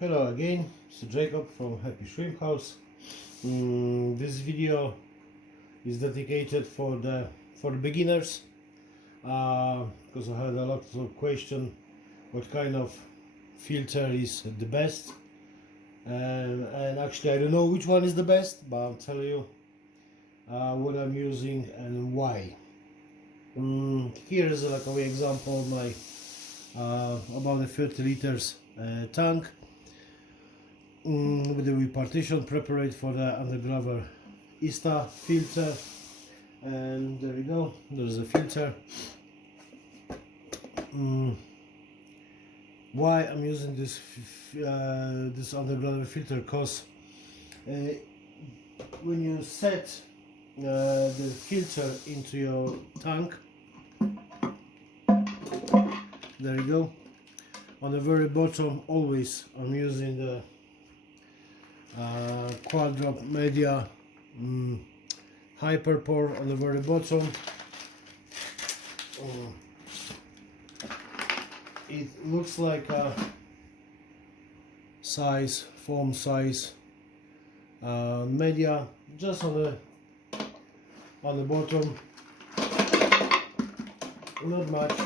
Hello again, it's Jacob from Happy Shrimp House. This video is dedicated for the beginners because I had a lot of questions what kind of filter is the best, and actually I don't know which one is the best, but I'll tell you what I'm using and why. Here is like an example of my about the 30 liters tank with the partition prepared for the underground ISTA filter, and there we go, there's a filter. Why I'm using this this underground filter, because when you set the filter into your tank, there you go, on the very bottom always I'm using the qualdrop media hyperpore on the very bottom. It looks like a size, foam size media just on the bottom, not much,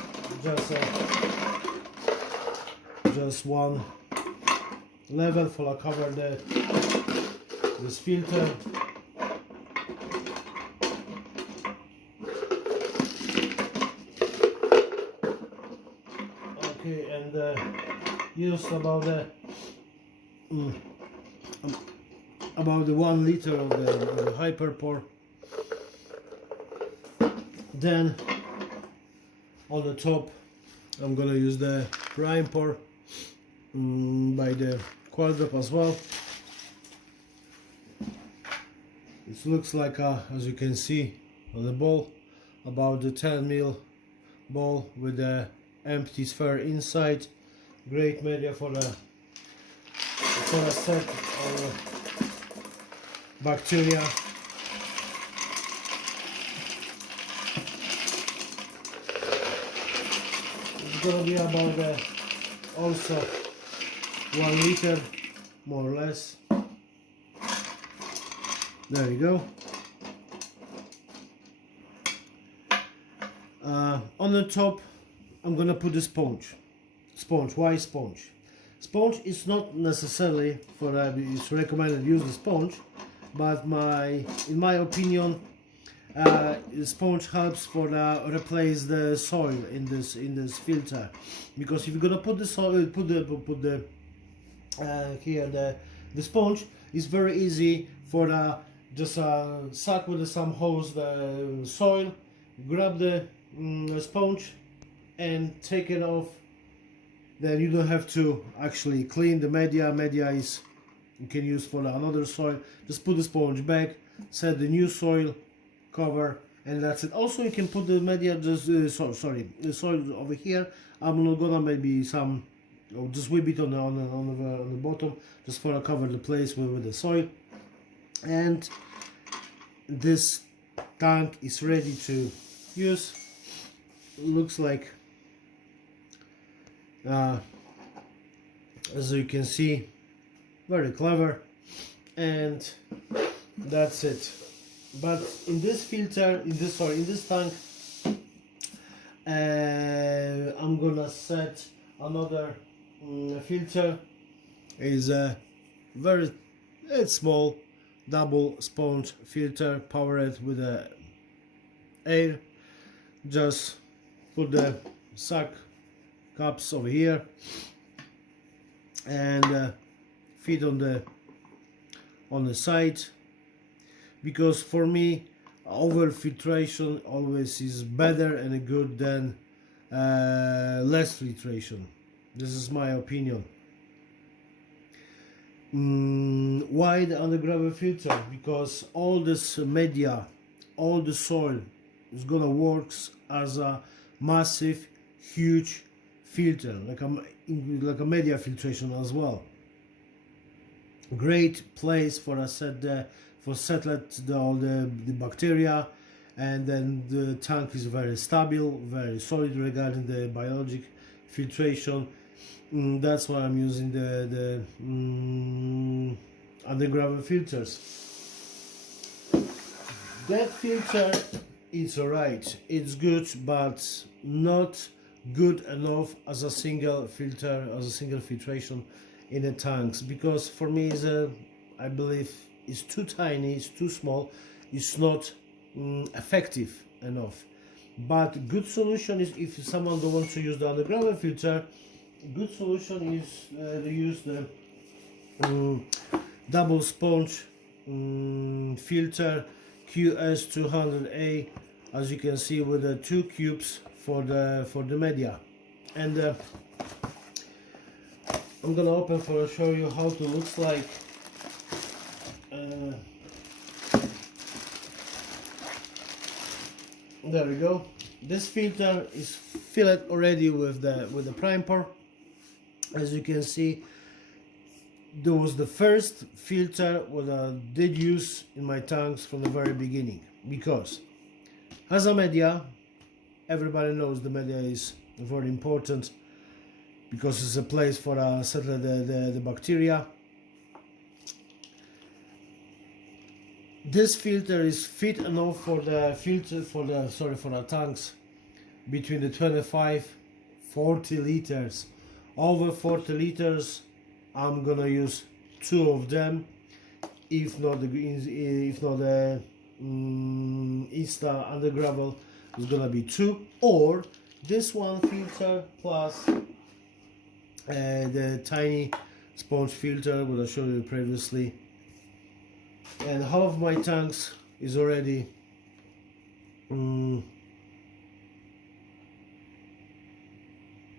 just one level for cover this filter. Okay, and used about the 1 liter of the hyperpore. Then on the top I'm gonna use the prime pour by the qualdrop as well. It looks like as you can see on the ball, about the 10 ml ball with the empty sphere inside. Great media for a set of bacteria. It's gonna be about also 1 liter, more or less. There you go. On the top I'm gonna put the sponge. Why sponge? Sponge is not necessarily for it's recommended use the sponge, but in my opinion, sponge helps for replace the soil in this filter, because if you're gonna put the soil, put the sponge, is very easy for just suck with some hose the soil, grab the sponge and take it off. Then you don't have to actually clean the media. Media is you can use for another soil. Just put the sponge back, set the new soil, cover, and that's it. Also you can put the media just the soil over here. I'm not gonna maybe some just whip it on the bottom just for cover the place with the soil. And this tank is ready to use. Looks like as you can see, very clever, and that's it. But in this filter, in this tank, I'm gonna set another filter. Is a very small double sponge filter powered with air. Just put the suck cups over here and feed on the side, because for me over filtration always is better and good than less filtration. This is my opinion. Why the underground filter? Because all this media, all the soil is gonna works as a massive, huge filter, like a media filtration as well. Great place for settle all the bacteria, and then the tank is very stable, very solid regarding the biologic filtration. That's why I'm using the underground filters. That filter is alright, it's good, but not good enough as a single filter, as a single filtration in the tanks, because for me I believe it's too tiny, it's too small, it's not effective enough. But good solution is, if someone don't want to use the underground filter, good solution is to use the double sponge filter QS200A, as you can see, with the 2 cubes for the media. And I'm gonna open for show you how it looks like. There we go. This filter is filled already with the primer. As you can see, there was the first filter what I did use in my tanks from the very beginning, because as a media, everybody knows the media is very important, because it's a place for settle the bacteria. This filter is fit enough for the filter for the tanks between the 25-40 liters. Over 40 liters, I'm gonna use 2 of them. If not the Insta under gravel, is gonna be 2, or this one filter plus the tiny sponge filter what I showed you previously. And half of my tanks is already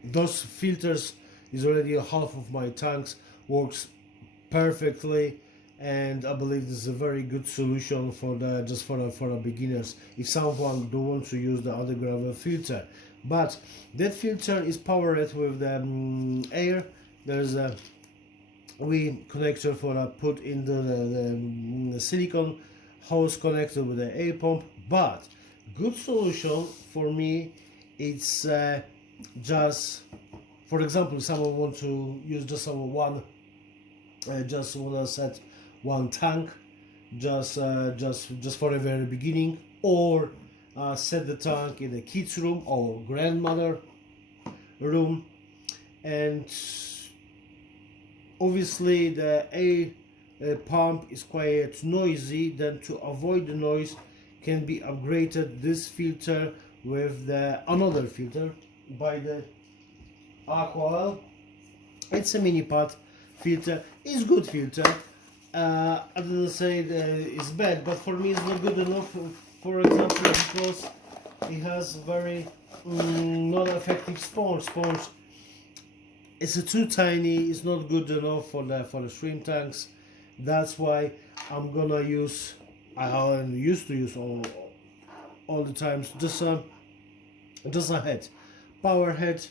those filters is already half of my tanks, works perfectly, and I believe this is a very good solution for the for beginners, if someone don't want to use the other gravel filter. But that filter is powered with the air. There's a connector for put into the silicone hose connector with the air pump. But good solution for me, it's just, for example, someone want to use just one, just want to set one tank, just for the very beginning, or set the tank in the kids room or grandmother room. And obviously the air pump is quite noisy, then to avoid the noise can be upgraded this filter with the another filter by the Aqua. It's a mini pot filter, it's good filter. I didn't say that it's bad, but for me it's not good enough, for example, because it has very not effective sponge. It's too tiny, it's not good enough for the shrimp tanks. That's why I'm gonna use, I used to use all the times, just a head, power head.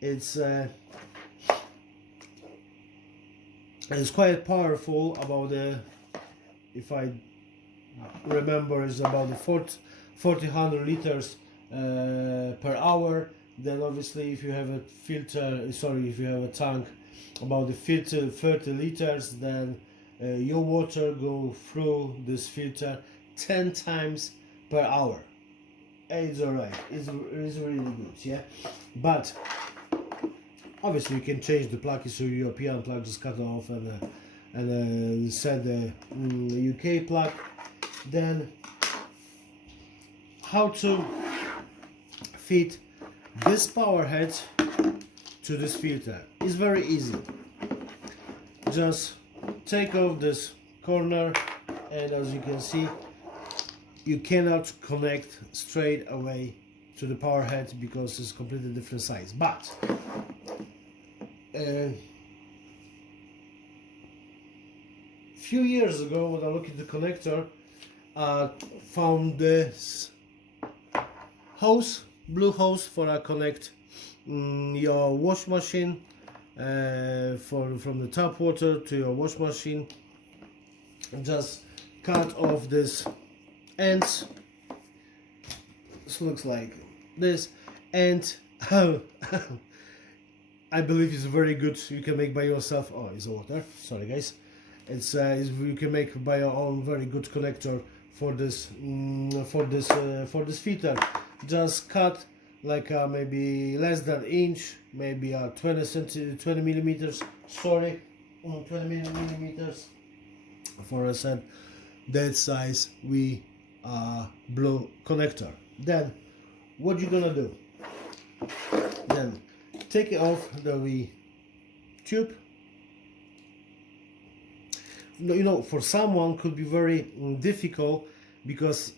It's quite powerful, about the, if I remember, is about the 400 liters per hour. Then obviously if you have a filter, if you have a tank about the filter 30 liters, then your water go through this filter 10 times per hour. It's alright, it's really good, yeah. But obviously you can change the plug, so European plug, just cut it off and set the UK plug. Then how to fit this power head to this filter is very easy. Just take off this corner, and as you can see, you cannot connect straight away to the power head because it's completely different size. But few years ago, when I looked at the connector, I found this hose, blue hose, for connect your wash machine, from the tap water to your wash machine. Just cut off this ends. This looks like this, and I believe it's very good. You can make by yourself. Oh, it's water. Sorry, guys. You can make by your own very good connector for this for this filter. Just cut like maybe less than inch, maybe 20 millimeters. Sorry, 20 millimeters for a set. That size we blow connector. Then what you're gonna do? Then take it off the tube. You know, for someone could be very difficult because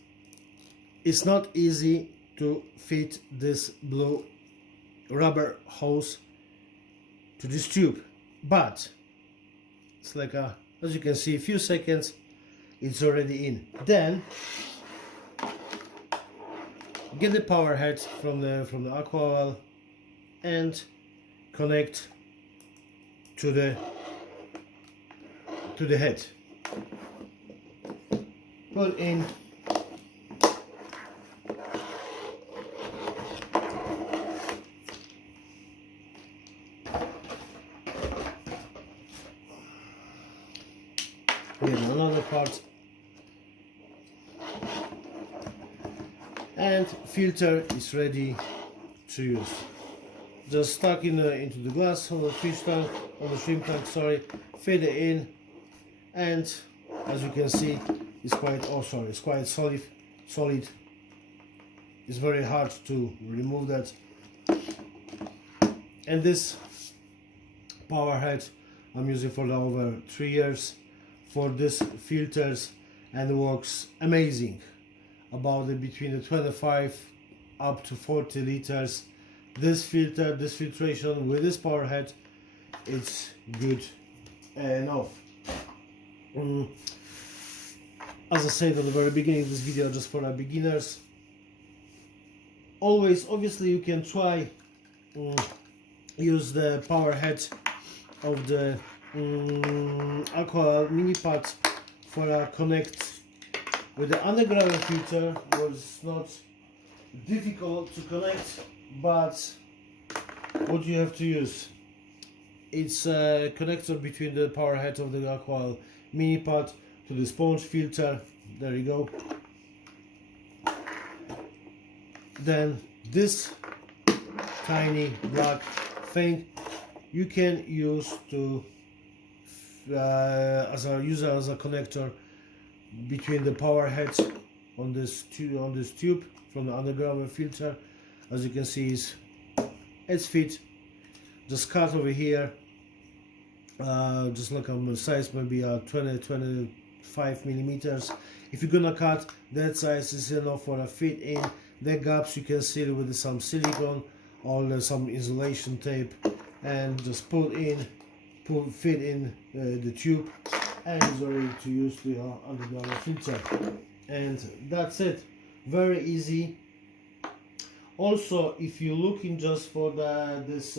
it's not easy to fit this blue rubber hose to this tube, but it's like as you can see, a few seconds it's already in. Then get the power head from the aqua well and connect to the head. Put in another part, and filter is ready to use. Just stuck into the glass on the fish tank, on the shrimp tank, sorry, fit it in, and as you can see, it's quite it's quite solid. It's very hard to remove that. And this power head I'm using for over 3 years for this filters, and works amazing. About between the 25 up to 40 liters. This filter, this filtration with this power head, it's good enough. As I said at the very beginning of this video, just for our beginners. Always, obviously, you can try use the power head of the aqua mini pad for a connect with the underground filter. Was not difficult to connect, but what you have to use, it's a connector between the power head of the aqua mini pad to the sponge filter. There you go. Then this tiny black thing you can use to as a connector between the power head on this tube from the underground filter. As you can see, it's fit. Just cut over here. Just look on the size, maybe 20-25 millimeters. If you're gonna cut that size, is enough for a fit in. The gaps you can seal with some silicone or some insulation tape, and just fit in the tube, and it's ready to use the underground filter. And that's it. Very easy. Also, if you're looking just for this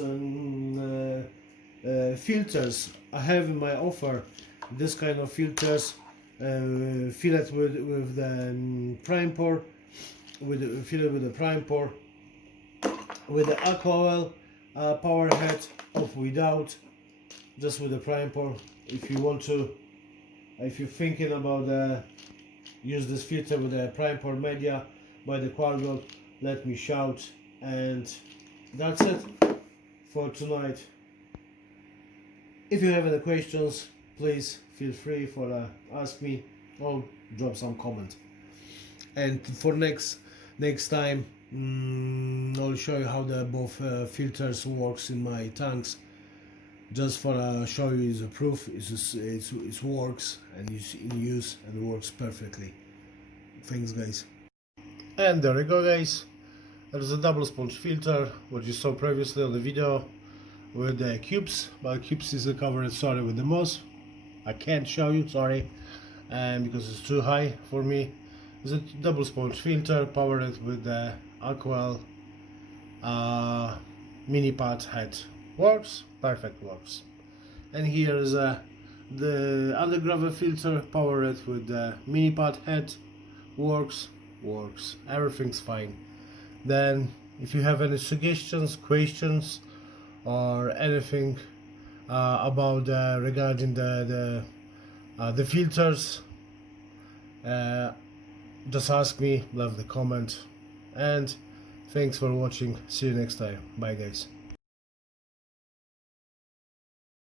filters, I have in my offer this kind of filters, fillet with the prime pour, fillet with the prime pour, with the aqua well power head, or without, just with the prime pour. If you want to, if you're thinking about use this filter with the prime pour media by the qualdrop, let me shout. And that's it for tonight. If you have any questions, please feel free for ask me or drop some comment. And for next time, I'll show you how the both filters works in my tanks. Just for show you the proof, it works and it's in use and works perfectly. Thanks, guys. And there you go, guys. There's a double sponge filter, what you saw previously on the video, with the cubes, but cubes is covered, sorry, with the moss. I can't show you, sorry, and because it's too high for me. It's a double sponge filter powered with the aqua mini pad head. Works, perfect, works. And here is the underground filter powered with the mini pad head. Works, everything's fine. Then if you have any suggestions, questions, or anything about regarding the filters, just ask me, leave the comment, and thanks for watching. See you next time. Bye guys.